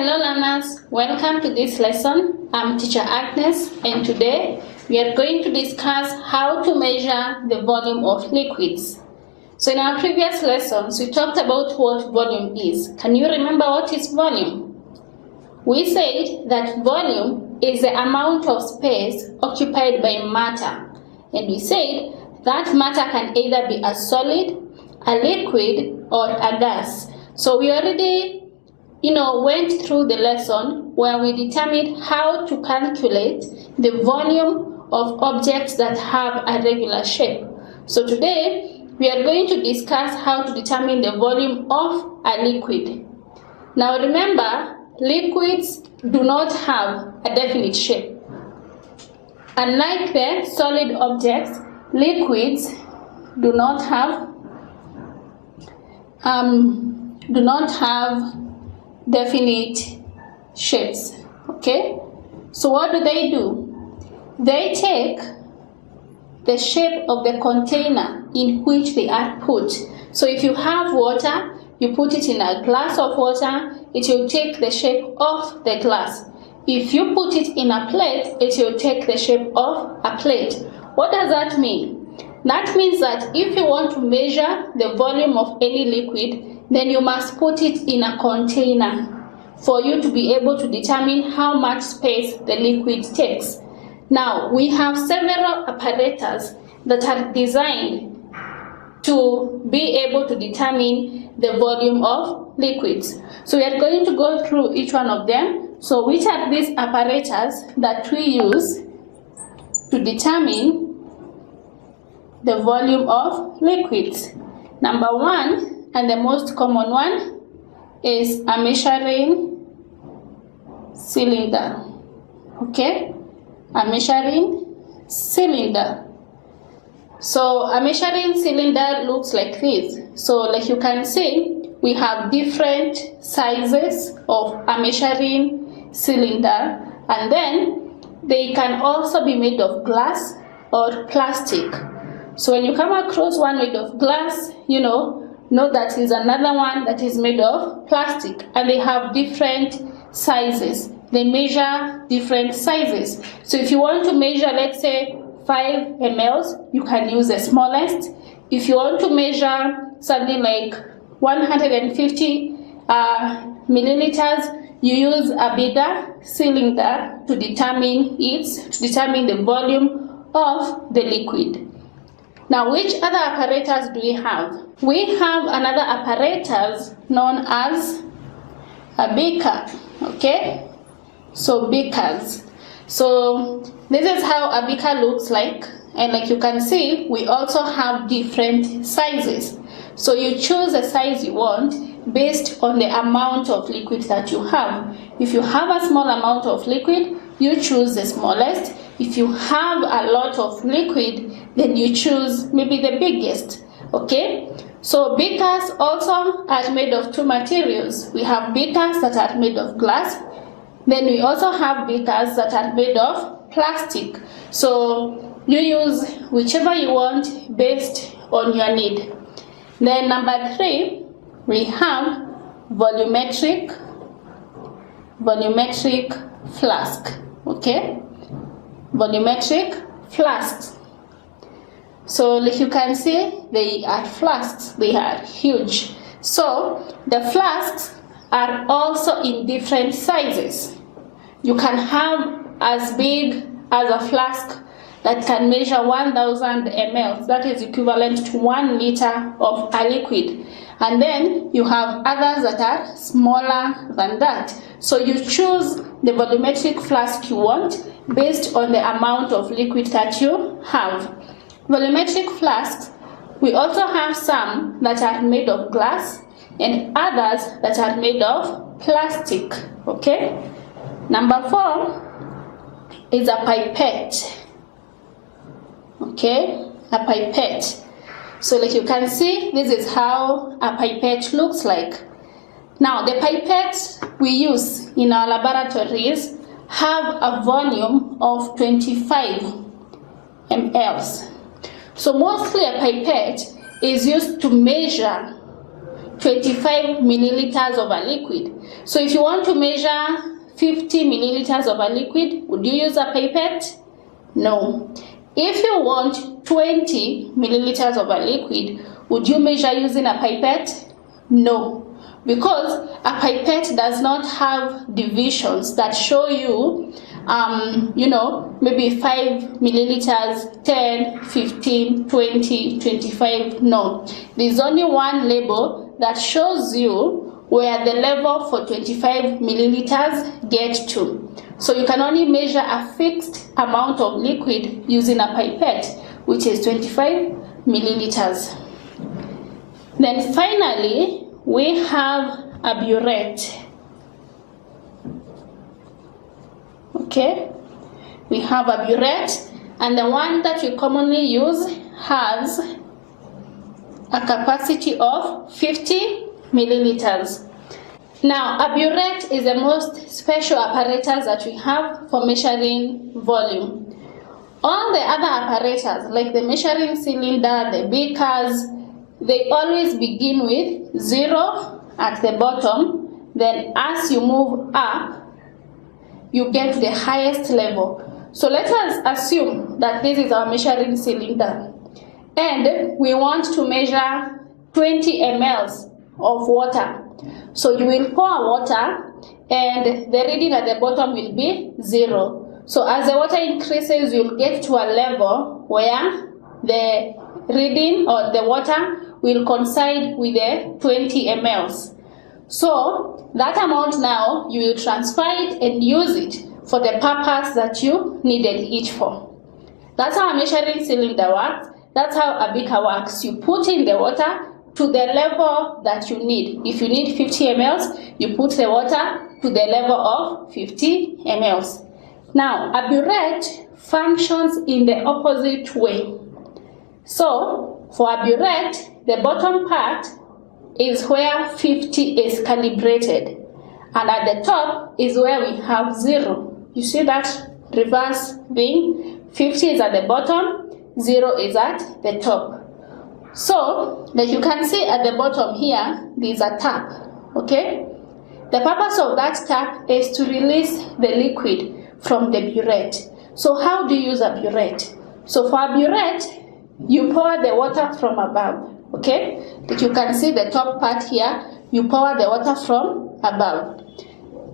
Hello learners, welcome to this lesson. I'm teacher Agnes and today we are going to discuss how to measure the volume of liquids. So in our previous lessons we talked about what volume is. Can you remember what is volume? We said that volume is the amount of space occupied by matter, and we said that matter can either be a solid, a liquid or a gas. So we already went through the lesson where we determined how to calculate the volume of objects that have a regular shape. So today we are going to discuss how to determine the volume of a liquid. Now remember, liquids do not have a definite shape. Unlike the solid objects, liquids do not have definite shapes. Okay, so what do? They take the shape of the container in which they are put. So if you have water, you put it in a glass of water, it will take the shape of the glass. If you put it in a plate, it will take the shape of a plate. What does that mean? That means that if you want to measure the volume of any liquid, then you must put it in a container for you to be able to determine how much space the liquid takes. Now, we have several apparatus that are designed to be able to determine the volume of liquids. So we are going to go through each one of them. So which are these apparatus that we use to determine the volume of liquids? Number one, and the most common one, is a measuring cylinder. Okay, a measuring cylinder. So a measuring cylinder looks like this. So like you can see, we have different sizes of a measuring cylinder, and then they can also be made of glass or plastic. So when you come across one made of glass, know that is another one that is made of plastic, and they have different sizes. They measure different sizes. So if you want to measure, let's say 5 ml, you can use the smallest. If you want to measure something like 150 milliliters, you use a bigger cylinder to determine the volume of the liquid. Now, which other apparatus do we have? We have another apparatus known as a beaker. Okay, so beakers. So this is how a beaker looks like, and like you can see, we also have different sizes. So you choose the size you want based on the amount of liquid that you have. If you have a small amount of liquid, you choose the smallest. If you have a lot of liquid, then you choose maybe the biggest. Okay, so beakers also are made of two materials. We have beakers that are made of glass, then we also have beakers that are made of plastic. So you use whichever you want based on your need. Then number 3, we have volumetric flask. Okay, volumetric flasks. So like you can see, they are flasks, they are huge. So the flasks are also in different sizes. You can have as big as a flask that can measure 1000 ml, that is equivalent to 1 liter of a liquid. And then you have others that are smaller than that. So you choose the volumetric flask you want based on the amount of liquid that you have. Volumetric flasks, we also have some that are made of glass and others that are made of plastic. Okay, number 4 is a pipette. Okay, a pipette. So like you can see, this is how a pipette looks like. Now the pipettes we use in our laboratories have a volume of 25 ml. So mostly a pipette is used to measure 25 milliliters of a liquid. So if you want to measure 50 milliliters of a liquid, would you use a pipette? No. If you want 20 milliliters of a liquid, would you measure using a pipette? No. Because a pipette does not have divisions that show you, maybe 5 milliliters, 10, 15, 20, 25. No. There's only one label that shows you where the level for 25 milliliters get to. So you can only measure a fixed amount of liquid using a pipette, which is 25 milliliters. Then finally, we have a burette. Okay, we have a burette, and the one that we commonly use has a capacity of 50 milliliters. Now, a burette is the most special apparatus that we have for measuring volume. All the other apparatus, like the measuring cylinder, the beakers, they always begin with 0 at the bottom. Then as you move up, you get to the highest level. So let us assume that this is our measuring cylinder, and we want to measure 20 ml of water. So you will pour water, and the reading at the bottom will be 0. So as the water increases, you'll get to a level where the reading or the water will coincide with the 20 ml. So that amount now, you will transfer it and use it for the purpose that you needed it for. That's how a measuring cylinder works. That's how a beaker works. You put in the water to the level that you need. If you need 50 ml, you put the water to the level of 50 ml. Now, a burette functions in the opposite way. So, for a burette, the bottom part is where 50 is calibrated, and at the top is where we have 0. You see that reverse thing? 50 is at the bottom, 0 is at the top. So, like you can see at the bottom here, there's a tap, okay? The purpose of that tap is to release the liquid from the burette. So how do you use a burette? So for a burette, you pour the water from above, okay? Like you can see the top part here, you pour the water from above.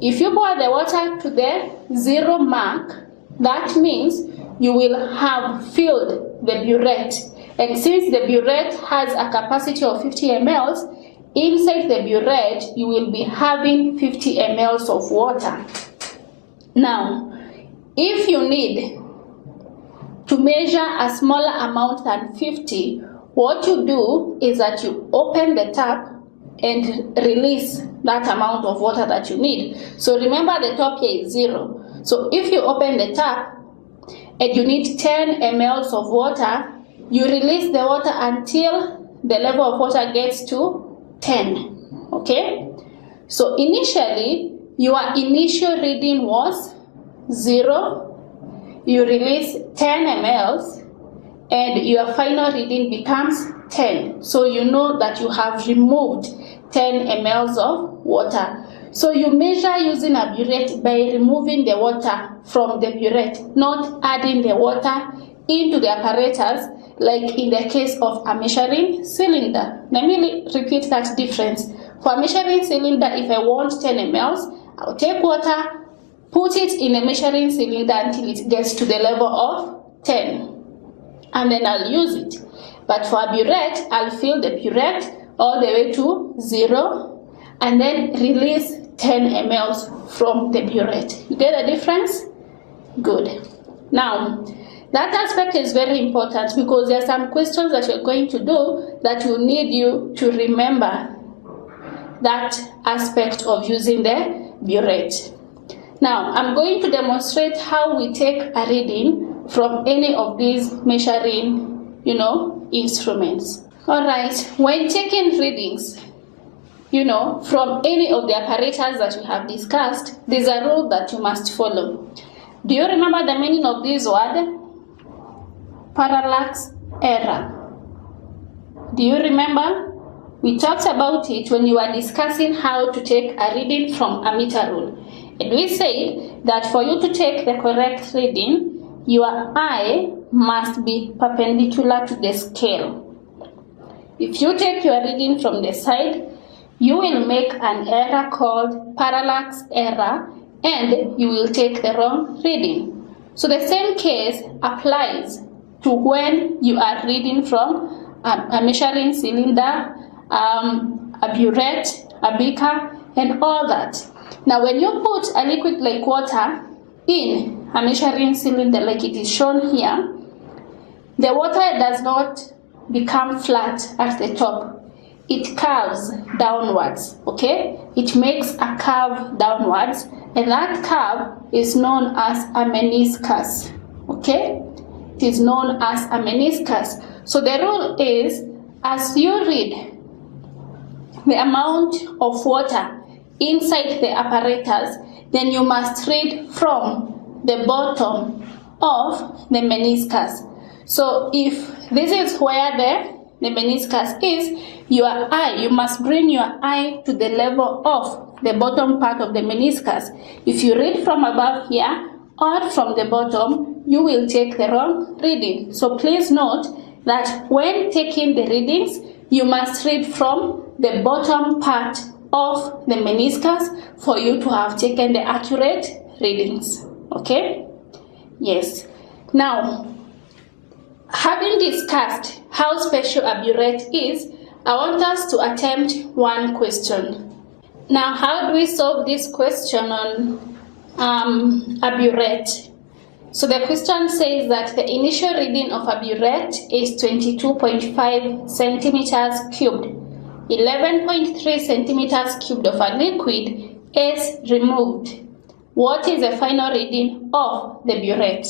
If you pour the water to the 0 mark, that means you will have filled the burette. And since the burette has a capacity of 50 ml, inside the burette, you will be having 50 ml of water. Now, if you need to measure a smaller amount than 50, what you do is that you open the tap and release that amount of water that you need. So remember, the top here is 0. So if you open the tap and you need 10 ml of water, you release the water until the level of water gets to 10, okay? So initially, your initial reading was 0, you release 10 ml, and your final reading becomes 10. So you know that you have removed 10 ml of water. So you measure using a burette by removing the water from the burette, not adding the water into the apparatus, like in the case of a measuring cylinder. Let me repeat that difference. For a measuring cylinder, if I want 10 ml, I'll take water, put it in a measuring cylinder until it gets to the level of 10, and then I'll use it. But for a burette, I'll fill the burette all the way to 0, and then release 10 ml from the burette. You get the difference? Good. Now, that aspect is very important because there are some questions that you're going to do that will need you to remember that aspect of using the burette. Now, I'm going to demonstrate how we take a reading from any of these measuring, instruments. All right, when taking readings, from any of the apparatus that we have discussed, there's a rule that you must follow. Do you remember the meaning of this word? Parallax error. Do you remember? We talked about it when you were discussing how to take a reading from a meter rule. And we said that for you to take the correct reading, your eye must be perpendicular to the scale. If you take your reading from the side, you will make an error called parallax error and you will take the wrong reading. So the same case applies to when you are reading from a measuring cylinder, a burette, a beaker, and all that. Now when you put a liquid like water in a measuring cylinder like it is shown here, the water does not become flat at the top. It curves downwards, okay? It makes a curve downwards, and that curve is known as a meniscus, okay? It is known as a meniscus. So the rule is, as you read the amount of water inside the apparatus, then you must read from the bottom of the meniscus. So if this is where the meniscus is, you must bring your eye to the level of the bottom part of the meniscus. If you read from above here or from the bottom, you will take the wrong reading. So please note that when taking the readings, you must read from the bottom part of the meniscus for you to have taken the accurate readings, okay? Yes. Now, having discussed how special a burette is, I want us to attempt one question. Now, how do we solve this question on a burette? So the question says that the initial reading of a burette is 22.5 centimeters cubed. 11.3 centimeters cubed of a liquid is removed. What is the final reading of the burette?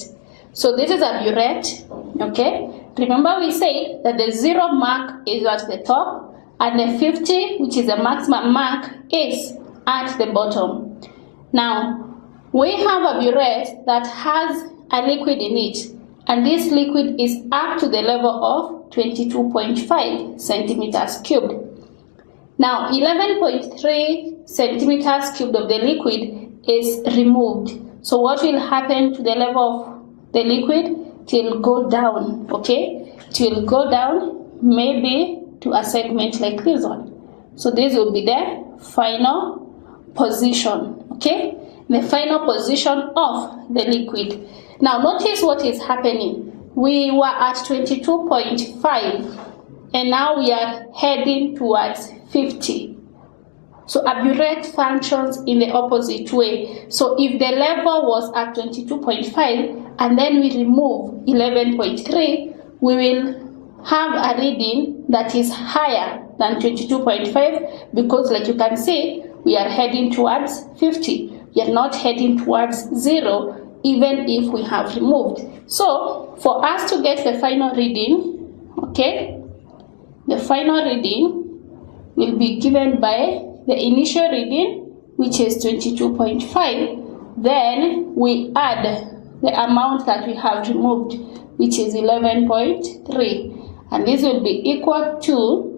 So this is a burette, okay? Remember we said that the 0 mark is at the top and the 50, which is the maximum mark, is at the bottom. Now, we have a burette that has a liquid in it, and this liquid is up to the level of 22.5 centimeters cubed. Now, 11.3 centimeters cubed of the liquid is removed. So what will happen to the level of the liquid? It will go down, okay? It will go down maybe to a segment like this one. So this will be the final position, okay? The final position of the liquid. Now notice what is happening. We were at 22.5 and now we are heading towards 50. So a burette functions in the opposite way. So if the level was at 22.5 and then we remove 11.3, we will have a reading that is higher than 22.5 because, like you can see, we are heading towards 50. We are not heading towards 0 even if we have removed. So for us to get the final reading, okay, the final reading will be given by the initial reading, which is 22.5. Then we add the amount that we have removed, which is 11.3. And this will be equal to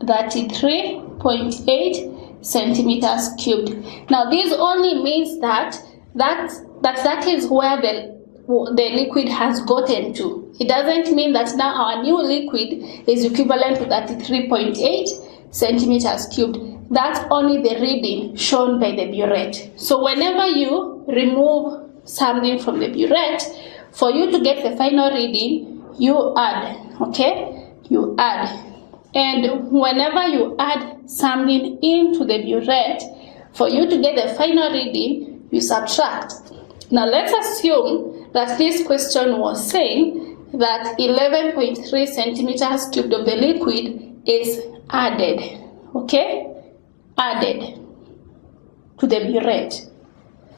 33.8 centimeters cubed. Now this only means that is where the liquid has gotten to. It doesn't mean that now our new liquid is equivalent to 33.8 centimeters cubed. That's only the reading shown by the burette. So whenever you remove something from the burette, for you to get the final reading, you add, okay? You add. And whenever you add something into the burette, for you to get the final reading, you subtract. Now let's assume that this question was saying that 11.3 centimeters cubed of the liquid is added, okay? Added to the burette.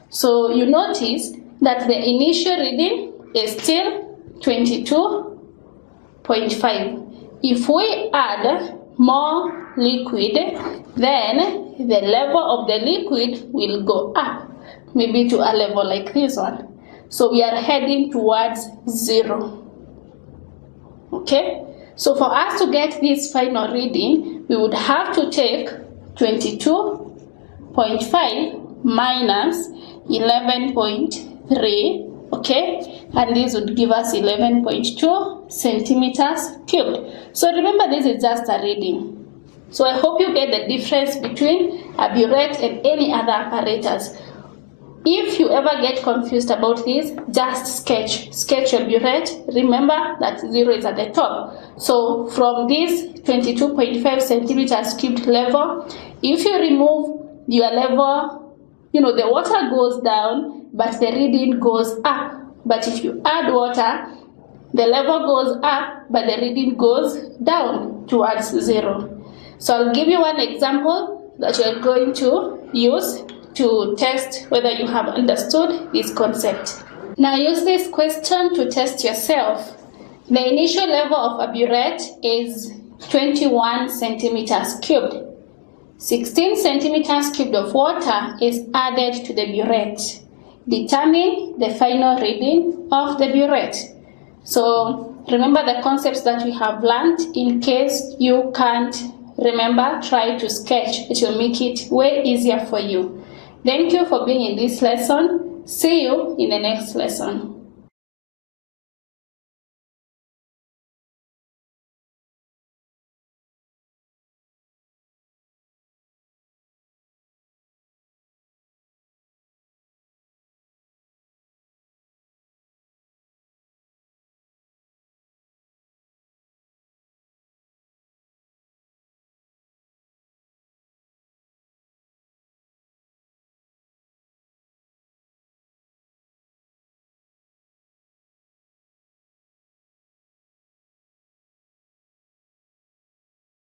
So you notice that the initial reading is still 22.5. If we add more liquid, then the level of the liquid will go up, maybe to a level like this one. So we are heading towards 0. Okay? So for us to get this final reading, we would have to take 22.5 minus 11.3, okay? And this would give us 11.2 centimeters cubed. So remember, this is just a reading. So I hope you get the difference between a burette and any other apparatus. If you ever get confused about this, just sketch your burette. Remember that 0 is at the top. So from this 22.5 centimeters cubed level, if you remove your level, the water goes down, but the reading goes up. But if you add water, the level goes up, but the reading goes down towards 0. So I'll give you one example that you're going to use to test whether you have understood this concept. Now use this question to test yourself. The initial level of a burette is 21 centimeters cubed. 16 centimeters cubed of water is added to the burette. Determine the final reading of the burette. So remember the concepts that we have learned. In case you can't remember, try to sketch. It will make it way easier for you. Thank you for being in this lesson. See you in the next lesson.